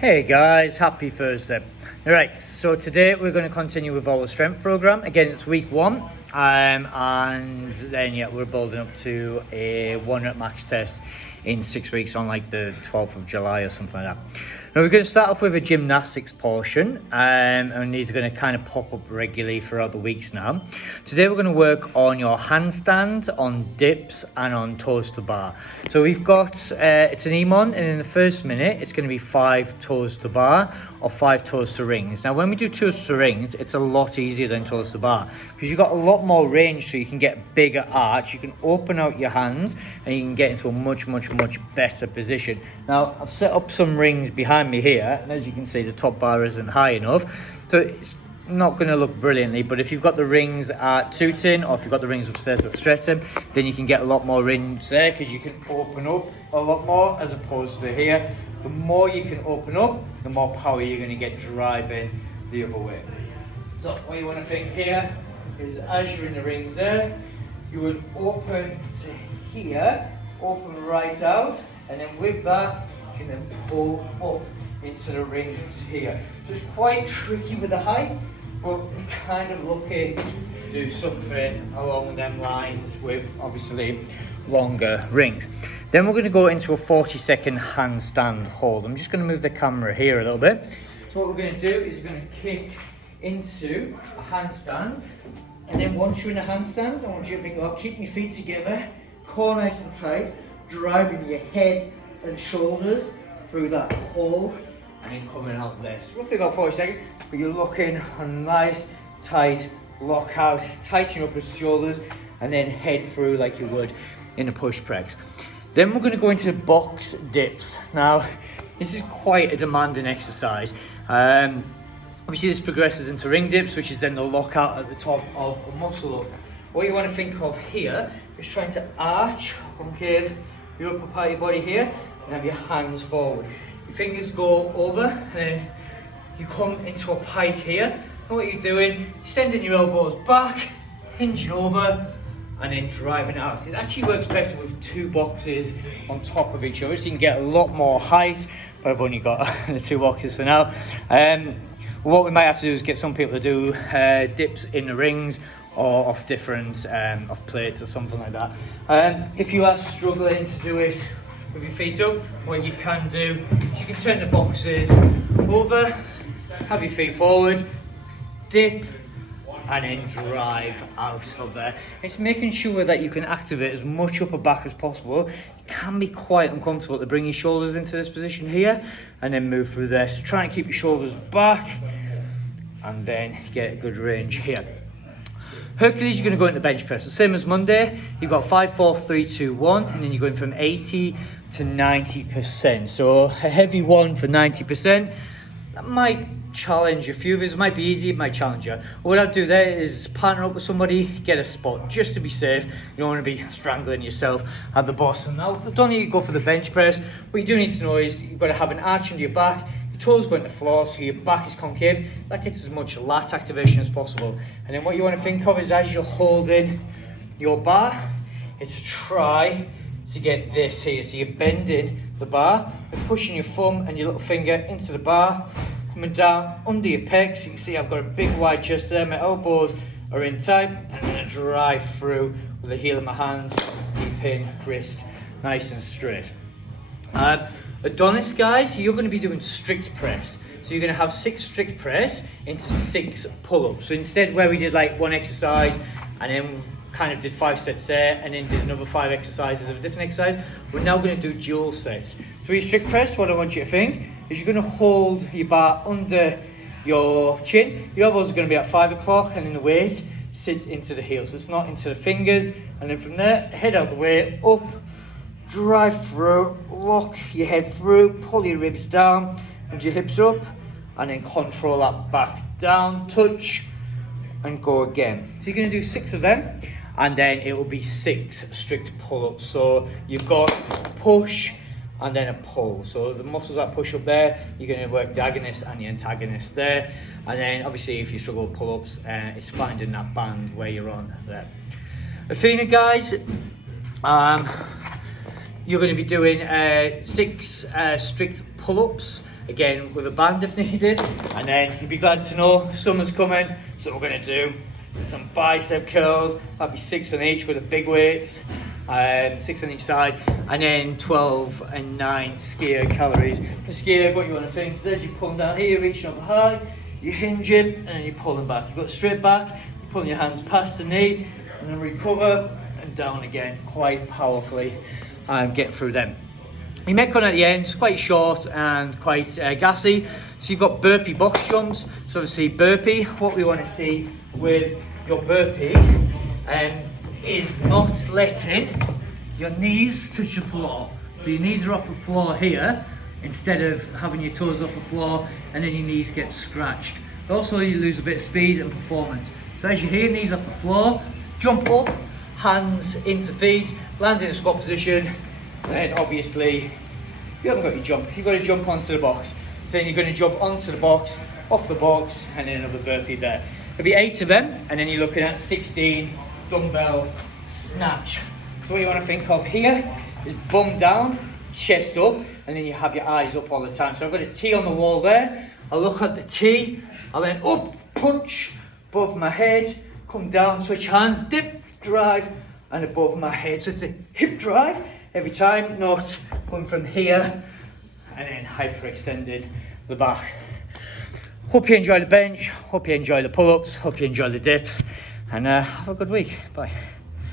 Hey guys, happy Thursday. Alright, so today we're going to continue with our strength program. Again, it's week one, and then we're building up to a 1 rep max test in 6 weeks on like the 12th of July or something like that. Now we're going to start off with a gymnastics portion, and these are going to kind of pop up regularly throughout the weeks now. Today we're going to work on your handstand, on dips, and on toes to bar. So we've got, it's an EMON, and in the first minute it's going to be 5 toes to bar or 5 toes to rings. Now when we do toes to rings, it's a lot easier than toes to bar because you've got a lot more range, so you can get a bigger arch, you can open out your hands, and you can get into a much better position. Now I've set up some rings behind me here, and as you can see the top bar isn't high enough, so it's not going to look brilliantly, but if you've got the rings at Tooting or if you've got the rings upstairs at Streatham, then you can get a lot more range there because you can open up a lot more as opposed to here. The more you can open up, the more power you're going to get driving the other way. So what you want to think here is, as you're in the rings there, you would open to here, open right out, and then with that you can then pull up into the rings here. So it's quite tricky with the height, but you're kind of looking to do something along them lines with obviously longer rings. Then we're going to go into a 40-second handstand hold. I'm just going to move the camera here a little bit. So what we're going to do is we're going to kick into a handstand, and then once you're in a handstand, I want you to think, well, keep your feet together, core nice and tight, driving your head and shoulders through that hole, and then coming out there. So roughly about 40 seconds, but you're looking a nice, tight lockout, tightening up your shoulders, and then head through like you would in a push press. Then we're going to go into box dips. Now, this is quite a demanding exercise. Obviously, this progresses into ring dips, which is then the lockout at the top of a muscle up. What you want to think of here is trying to arch, concave your upper part of your body here, and have your hands forward. Your fingers go over, and then you come into a pike here. And what you're doing, you're sending your elbows back, hinging over, and then driving out. It actually works better with 2 boxes on top of each other, so you can get a lot more height, but I've only got the 2 boxes for now. What we might have to do is get some people to do dips in the rings or off different off plates or something like that. If you are struggling to do it with your feet up, what you can do is you can turn the boxes over, have your feet forward, dip, and then drive out of there. It's making sure that you can activate as much upper back as possible. It can be quite uncomfortable to bring your shoulders into this position here and then move through there. So try and keep your shoulders back and then get a good range here. Hercules, you're going to go into bench press. So same as Monday, you've got 5, 4, 3, 2, 1, and then you're going from 80 to 90%. So a heavy one for 90%. That might challenge a few of us. It might be easy, it might challenge you. What I'll do there is partner up with somebody, get a spot just to be safe. You don't want to be strangling yourself at the bottom. Now, don't need to go for the bench press. What you do need to know is you've got to have an arch under your back, your toes going to the floor, so your back is concave. That gets as much lat activation as possible. And then what you want to think of is, as you're holding your bar, it's try to get this here. So you're bending the bar and pushing your thumb and your little finger into the bar, coming down under your pecs. You can see I've got a big wide chest there, my elbows are in tight, and then I drive through with the heel of my hands, keeping wrist nice and straight. Adonis, guys, you're going to be doing strict press. So you're going to have 6 strict press into 6 pull-ups. So instead, where we did like 1 exercise and then kind of did 5 sets there and then did another 5 exercises of a different exercise, we're now going to do dual sets. So your strict press, what I want you to think is you're going to hold your bar under your chin. Your elbows are going to be at 5 o'clock, and then the weight sits into the heel. So it's not into the fingers. And then from there, head out the way, up, drive through, lock your head through, pull your ribs down and your hips up, and then control that back down, touch, and go again. So you're going to do 6 of them, and then it will be 6 strict pull-ups. So you've got push and then a pull. So the muscles that push up there, you're going to work the agonist and the antagonist there. And then obviously if you struggle with pull-ups, it's finding that band where you're on there. Athena, guys, you're going to be doing 6 strict pull-ups again with a band if needed. And then you'll be glad to know summer's coming, so we're going to do some bicep curls. That'll be 6 on each with the big weights, 6 on each side, and then 12 and 9 skier calories. For skier, what you want to think is as you pull them down here, reaching up high, you hinge him, and then you pull them back. You go straight back, you pull your hands past the knee, and then recover, and down again, quite powerfully, getting through them. Your metcon at the end is quite short and quite gassy. So you've got burpee box jumps. So obviously burpee, what we want to see with your burpee is not letting your knees touch the floor. So your knees are off the floor here, instead of having your toes off the floor and then your knees get scratched. Also you lose a bit of speed and performance. So as you hear knees off the floor, jump up, hands into feet, land in a squat position, and then obviously you haven't got your jump, you've got to jump onto the box. So then you're going to jump onto the box, off the box, and then another burpee there. There'll be 8 of them, and then you're looking at 16 dumbbell snatch. So what you want to think of here is bum down, chest up, and then you have your eyes up all the time. So I've got a T on the wall there, I'll look at the T, I'll then up, punch, above my head, come down, switch hands, dip, drive, and above my head. So it's a hip drive every time, not going from here and then hyperextending the back. Hope you enjoy the bench, hope you enjoy the pull-ups, hope you enjoy the dips, and have a good week. Bye.